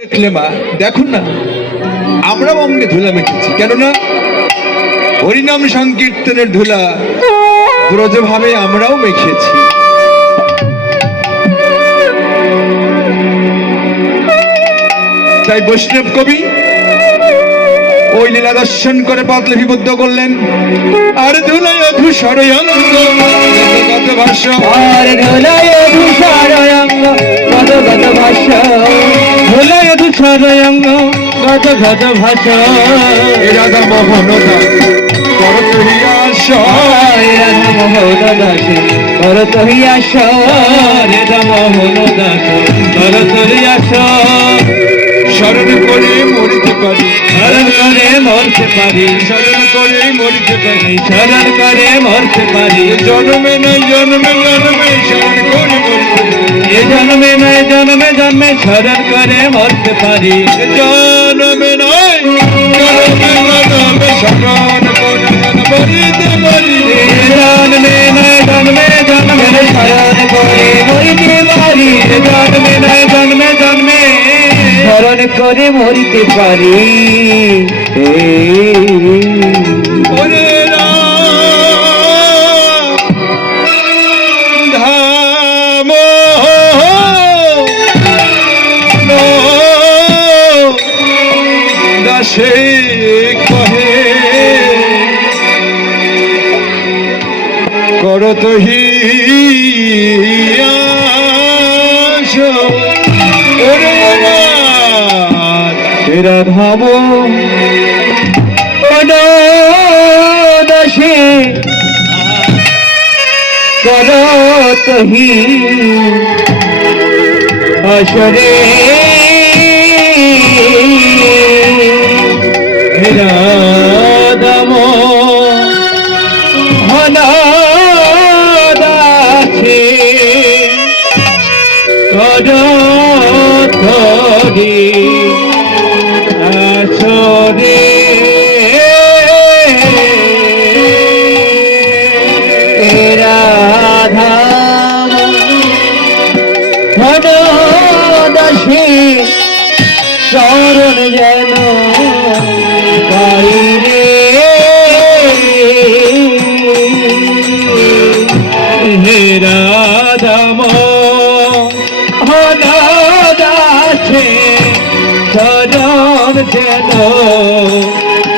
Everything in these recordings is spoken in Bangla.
দেখলে মা দেখুন না, আমরাও অঙ্গে ধুলা মেখেছি, কেননা হরিনাম সংকীর্তনের ধুলা ব্রজভাবে আমরাও মেখেছি। তাই বৈষ্ণব কবি ওই লীলা দর্শন করে পথ লিপিবদ্ধ করলেন। আর ধুলায় ধূসর অঙ্গ গত ভাষ্য, আর ধুলায় ধূসর অঙ্গ গত ভাষ্য, ধুলায় ধূসর অঙ্গ গত ভাষ্য। রাধা মোহন দাস করত হিয়াস, রাধা মোহন দাস করত হিয়াস, রাধা মোহন দাস করত হিয়াস। স্মরণ করে মরিতে পারি, স্মরণ করে মরতে পারি, স্মরণ করে মরিতে পারি, স্মরণ করে মরতে পারি। জন্মে নয় জন্মে জন্মে স্মরণ করে মরিতে পারি, এ জন্মে নয় জন্মে জন্মে স্মরণ করে মরতে পারি। জন্মে নয় জন্মে জন্মে স্মরণ করে মরিতে পারি, জন্মে নয় জন্মে জন্মে স্মরণ করে মরিতে পারি। জন্মে নয় জন্মে জন্মে স্মরণ করে মরিতে পারি। ওরে ধাম দাসে কহে করত হিয়াস। ওরে রাধাম দাসে করত আসরে রাধাম দাসে করত আসরে রাধা দাসে চরণ যেন বাইরে হে রাধাম দাসে চরণ যেন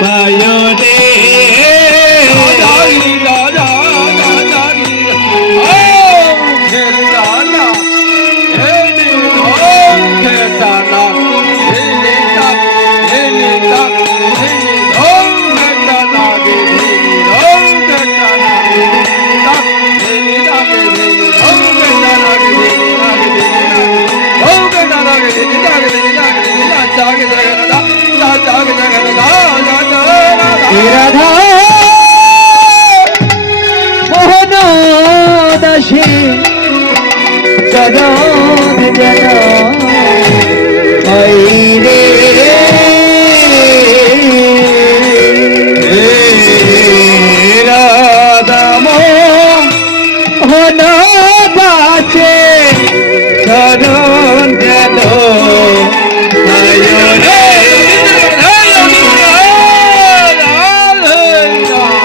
পায়রে। রাধা মোহন দাসে চরণ যেন বাইরে রাধা মোহন দাসে চরণ যেন বাইরে।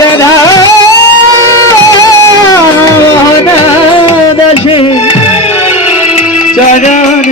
রাধা দাসে চরণ